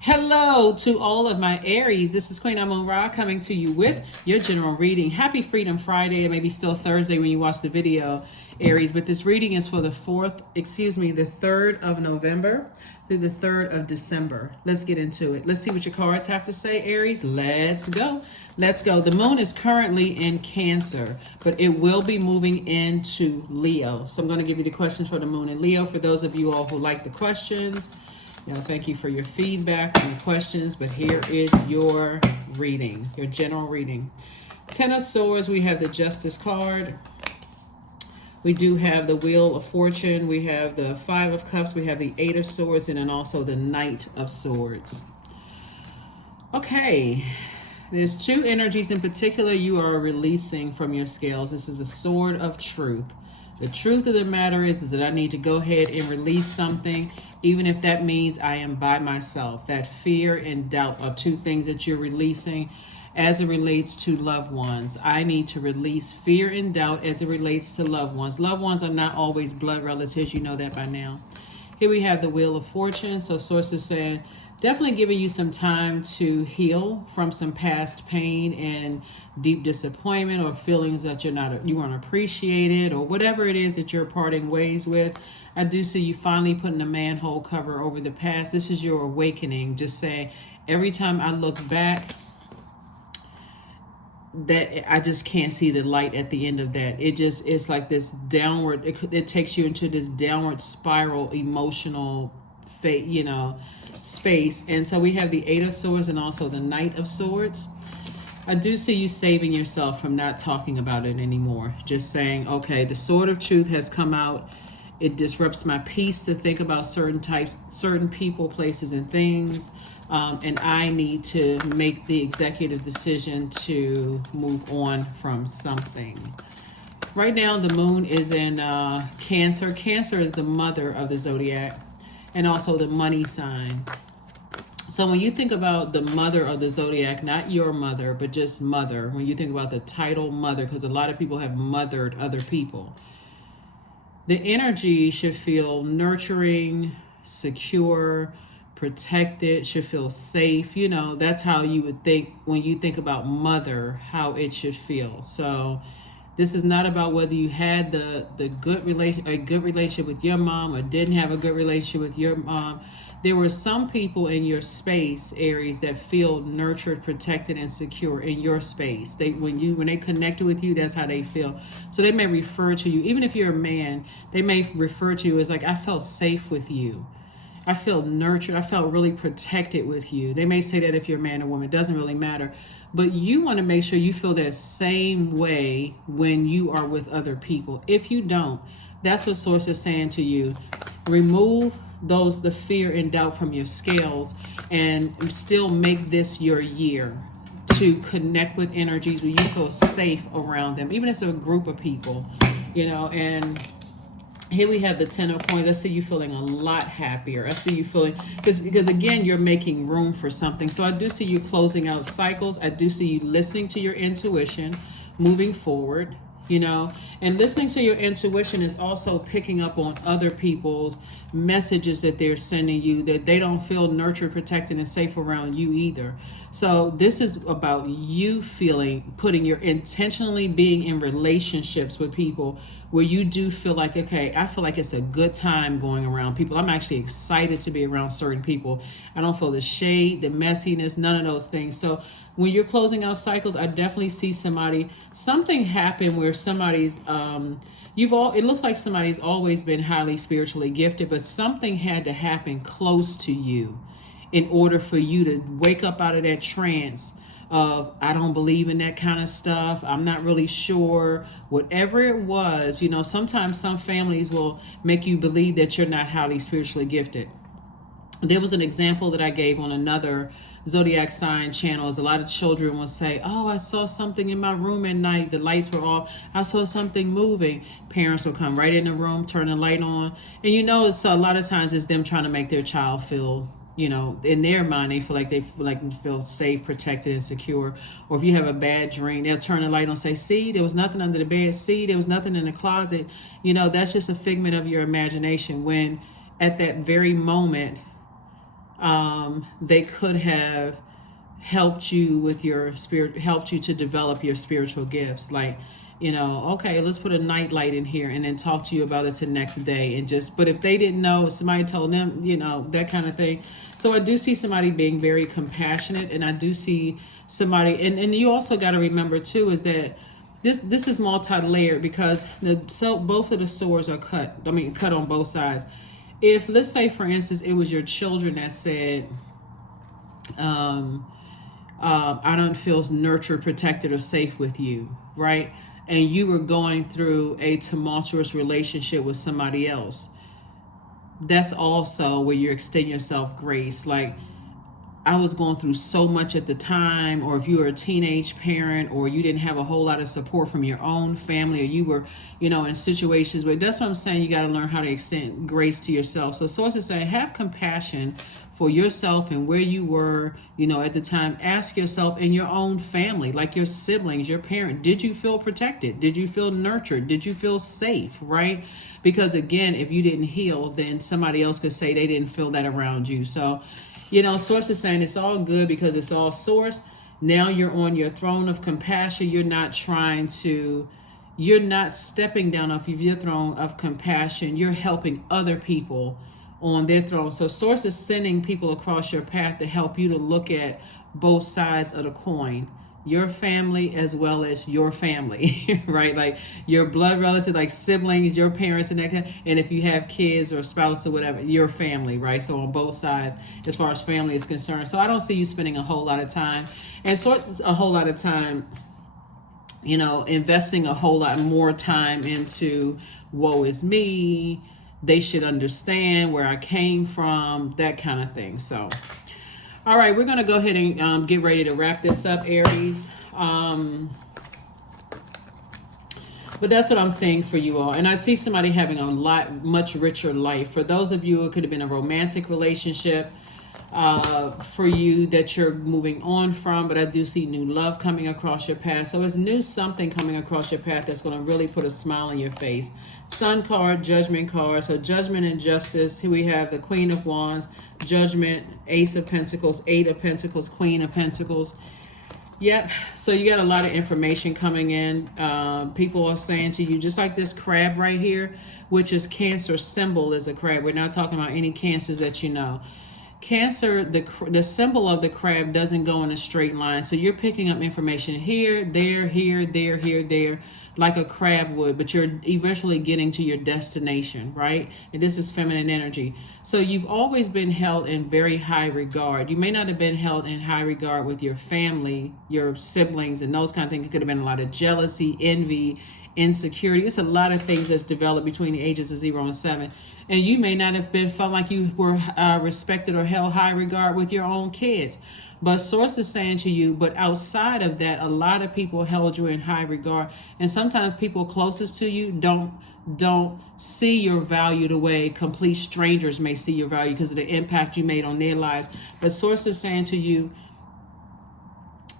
Hello to all of my Aries. This is Queen Amun Ra coming to you with your general reading. Happy Freedom Friday. It may be still Thursday when you watch the video, Aries, but this reading is for the 3rd of November through the 3rd of December. Let's get into it. Let's see what your cards have to say, Aries. Let's go. Let's go. The moon is currently in Cancer, but it will be moving into Leo. So I'm going to give you the questions for the moon in Leo for those of you all who like the questions. Thank you for your feedback and your questions, but here is your reading, your general reading. Ten of Swords, we have the Justice card. We do have the Wheel of Fortune. We have the Five of Cups. We have the Eight of Swords, and then also the Knight of Swords. Okay, there's two energies in particular you are releasing from your scales. This is the Sword of Truth. The truth of the matter is that I need to go ahead and release something, even if that means I am by myself. That fear and doubt are two things that you're releasing as it relates to loved ones. I need to release fear and doubt as it relates to loved ones. Loved ones are not always blood relatives. You know that by now. Here we have the Wheel of Fortune. So Source is saying, definitely giving you some time to heal from some past pain and deep disappointment or feelings that you weren't appreciated or whatever it is that you're parting ways with. I do see you finally putting a manhole cover over the past. This is your awakening. Just saying, every time I look back, that I just can't see the light at the end of that. It's like this downward, it takes you into this downward spiral emotional space. And so we have the Eight of Swords and also the Knight of Swords. I do see you saving yourself from not talking about it anymore. Just saying, okay, the Sword of Truth has come out. It disrupts my peace to think about certain people, places, and things. And I need to make the executive decision to move on from something. Right now, the moon is in Cancer. Cancer is the mother of the Zodiac and also the money sign. So when you think about the mother of the Zodiac, not your mother, but just mother, when you think about the title mother, because a lot of people have mothered other people, the energy should feel nurturing, secure, protected, should feel safe. That's how you would think when you think about mother, how it should feel. So this is not about whether you had a good relationship with your mom or didn't have a good relationship with your mom. There were some people in your space, Aries, that feel nurtured, protected, and secure in your space. When they connected with you, that's how they feel. So they may refer to you, even if you're a man, they may refer to you as like, I felt safe with you. I felt nurtured. I felt really protected with you. They may say that if you're a man or woman, it doesn't really matter. But you want to make sure you feel that same way when you are with other people. If you don't, that's what Source is saying to you. Remove the fear and doubt from your scales and still make this your year to connect with energies where you feel safe around them, even if it's a group of people, and here we have the Ten of Coins. I see you feeling a lot happier. I see you feeling, because again, you're making room for something. So I do see you closing out cycles. I do see you listening to your intuition, moving forward, and listening to your intuition is also picking up on other people's messages that they're sending you, that they don't feel nurtured, protected, and safe around you either. So this is about you intentionally being in relationships with people where you do feel like, okay, I feel like it's a good time going around people. I'm actually excited to be around certain people. I don't feel the shade, the messiness, none of those things. So when you're closing out cycles, I definitely see something happen where somebody's, it looks like somebody's always been highly spiritually gifted, but something had to happen close to you in order for you to wake up out of that trance of, I don't believe in that kind of stuff. I'm not really sure. Whatever it was, sometimes some families will make you believe that you're not highly spiritually gifted. There was an example that I gave on another Zodiac sign channels. A lot of children will say, oh, I saw something in my room at night. The lights were off. I saw something moving. Parents will come right in the room, turn the light on. And so a lot of times it's them trying to make their child feel, in their mind, they feel safe, protected, and secure. Or if you have a bad dream, they'll turn the light on and say, see, there was nothing under the bed. See, there was nothing in the closet. That's just a figment of your imagination when at that very moment, They could have helped you with your spirit, helped you to develop your spiritual gifts. Like, okay, let's put a night light in here and then talk to you about it the next day. And just, but if they didn't know, somebody told them, that kind of thing. So I do see somebody being very compassionate, and I do see somebody, and you also got to remember too, is that this is multi-layered, because both of the swords are cut. I mean, cut on both sides. If, let's say, for instance, it was your children that said, I don't feel nurtured, protected, or safe with you, right? And you were going through a tumultuous relationship with somebody else. That's also where you extend yourself grace. Like, I was going through so much at the time, or if you were a teenage parent, or you didn't have a whole lot of support from your own family, or you were, in situations where, that's what I'm saying, you got to learn how to extend grace to yourself. So Source is saying, have compassion for yourself and where you were, at the time. Ask yourself, in your own family, like your siblings, your parent, did you feel protected? Did you feel nurtured? Did you feel safe, right? Because again, if you didn't heal, then somebody else could say they didn't feel that around you. So, Source is saying it's all good because it's all Source. Now you're on your throne of compassion. You're not stepping down off of your throne of compassion. You're helping other people on their throne. So Source is sending people across your path to help you to look at both sides of the coin. Your family as well as your family, right? Like your blood relative, like siblings, your parents, and that kind. And if you have kids or spouse or whatever, your family, right? So on both sides, as far as family is concerned. So I don't see you spending a whole lot of time, investing a whole lot more time into woe is me. They should understand where I came from, that kind of thing. So. All right, we're going to go ahead and get ready to wrap this up, Aries. But that's what I'm saying for you all. And I see somebody having a much richer life. For those of you, it could have been a romantic relationship for you that you're moving on from. But I do see new love coming across your path. So it's new something coming across your path that's going to really put a smile on your face. Sun card, Judgment card. So Judgment and Justice. Here we have the Queen of Wands, Judgment, Ace of Pentacles, Eight of Pentacles, Queen of Pentacles. Yep. So you got a lot of information coming in. People are saying to you, just like this crab right here, which is Cancer symbol is a crab. We're not talking about any cancers that you know. Cancer, the symbol of the crab doesn't go in a straight line. So you're picking up information here, there, there, like a crab would, but you're eventually getting to your destination, right? And this is feminine energy. So you've always been held in very high regard. You may not have been held in high regard with your family, your siblings, and those kind of things. It could have been a lot of jealousy, envy, insecurity. It's a lot of things that's developed between the ages of 0 and 7. And you may not have felt like you were respected or held high regard with your own kids. But Source is saying to you, but outside of that, a lot of people held you in high regard. And sometimes people closest to you don't see your value the way complete strangers may see your value because of the impact you made on their lives. But Source is saying to you,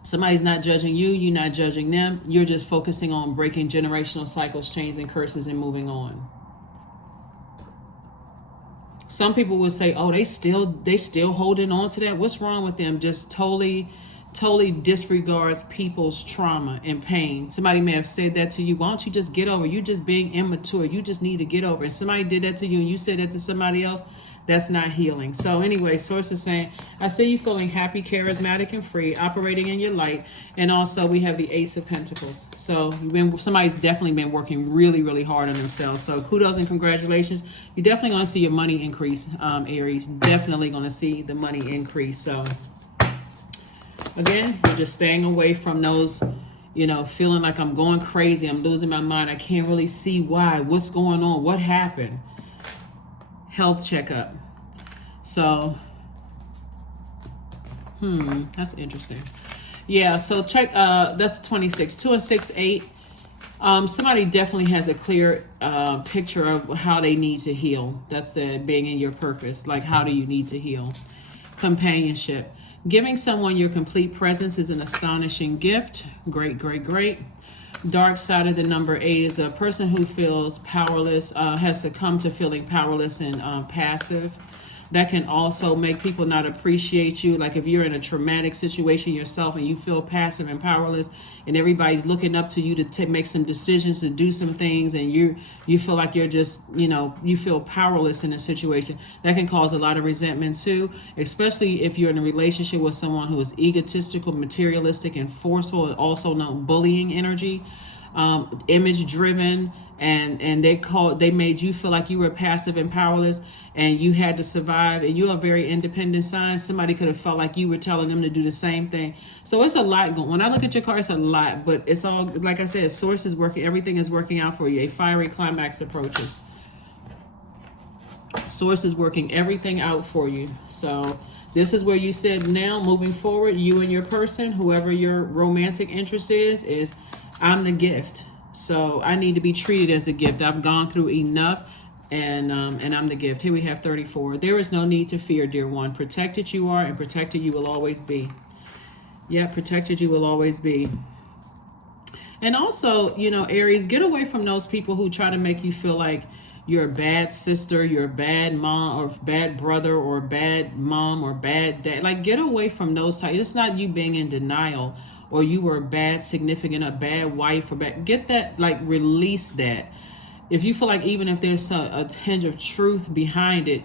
somebody's not judging you, you're not judging them. You're just focusing on breaking generational cycles, chains, and curses and moving on. Some people will say, oh, they still holding on to that. What's wrong with them? Just totally disregards people's trauma and pain. Somebody may have said that to you. Why don't you just get over? You just being immature. You just need to get over. And somebody did that to you and you said that to somebody else. That's not healing. So anyway, Source is saying, I see you feeling happy, charismatic, and free, operating in your light. And also we have the Ace of Pentacles. So somebody's definitely been working really, really hard on themselves. So kudos and congratulations. You're definitely going to see your money increase, Aries. Definitely going to see the money increase. So again, you're just staying away from those, feeling like I'm going crazy. I'm losing my mind. I can't really see why. What's going on? What happened? Health checkup. So that's interesting. Yeah, so check that's 26. 2 and 6, 8. Somebody definitely has a clear picture of how they need to heal. That's the being in your purpose. Like, how do you need to heal? Companionship. Giving someone your complete presence is an astonishing gift. Great, great, great. Dark side of the number 8 is a person who feels powerless, has succumbed to feeling powerless and passive. That can also make people not appreciate you. Like if you're in a traumatic situation yourself and you feel passive and powerless, and everybody's looking up to you to make some decisions, to do some things, and you feel like you're just, you feel powerless in a situation, that can cause a lot of resentment too, especially if you're in a relationship with someone who is egotistical, materialistic, and forceful, and also known bullying energy, image driven, and they made you feel like you were passive and powerless, and you had to survive, and you're a very independent sign. Somebody could have felt like you were telling them to do the same thing. So it's a lot going. When I look at your card, it's a lot, but it's all, like I said, source is working. Everything is working out for you. A fiery climax approaches. Source is working everything out for you. So this is where you sit now. Moving forward, you and your person, whoever your romantic interest is I'm the gift. So I need to be treated as a gift. I've gone through enough, and I'm the gift. Here we have 34. There is no need to fear, dear one. Protected you are, and protected you will always be. Yeah, protected you will always be. And also, Aries, get away from those people who try to make you feel like you're a bad sister, you're a bad mom, or bad brother, or bad mom, or bad dad. Like, get away from those types. It's not you being in denial, or you were a bad significant, a bad wife, or bad. Get that, like, release that. If you feel like even if there's a tinge of truth behind it,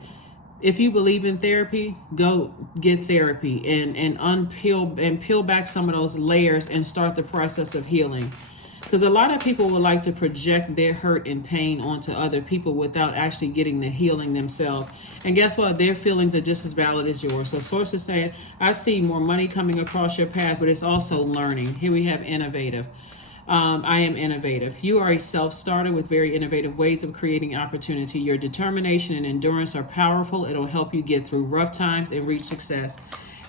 if you believe in therapy, go get therapy and peel back some of those layers and start the process of healing. Because a lot of people would like to project their hurt and pain onto other people without actually getting the healing themselves. And guess what? Their feelings are just as valid as yours. So Source is saying, I see more money coming across your path, but it's also learning. Here we have innovative. I am innovative. You are a self-starter with very innovative ways of creating opportunity. Your determination and endurance are powerful. It'll help you get through rough times and reach success.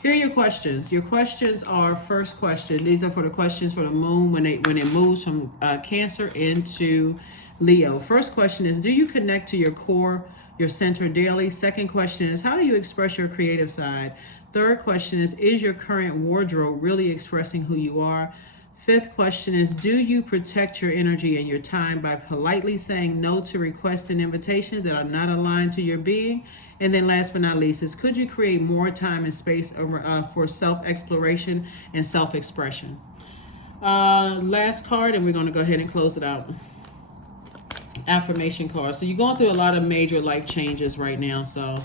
Here are your questions. Your questions are, first question, these are for the questions for the moon when it moves from Cancer into Leo. First question is, do you connect to your core, your center daily? Second question is, how do you express your creative side? Third question is your current wardrobe really expressing who you are? Fifth question is, do you protect your energy and your time by politely saying no to requests and invitations that are not aligned to your being? And then last but not least is, could you create more time and space for self-exploration and self-expression? Last card, and we're going to go ahead and close it out. Affirmation card. So you're going through a lot of major life changes right now, so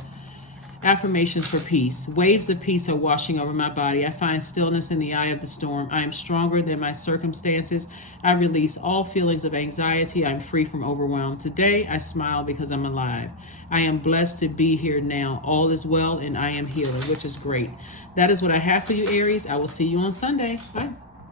affirmations for peace. Waves of peace are washing over my body. I find stillness in the eye of the storm. I am stronger than my circumstances. I release all feelings of anxiety. I'm free from overwhelm. Today, I smile because I'm alive. I am blessed to be here now. All is well, and I am healer, which is great. That is what I have for you, Aries. I will see you on Sunday. Bye.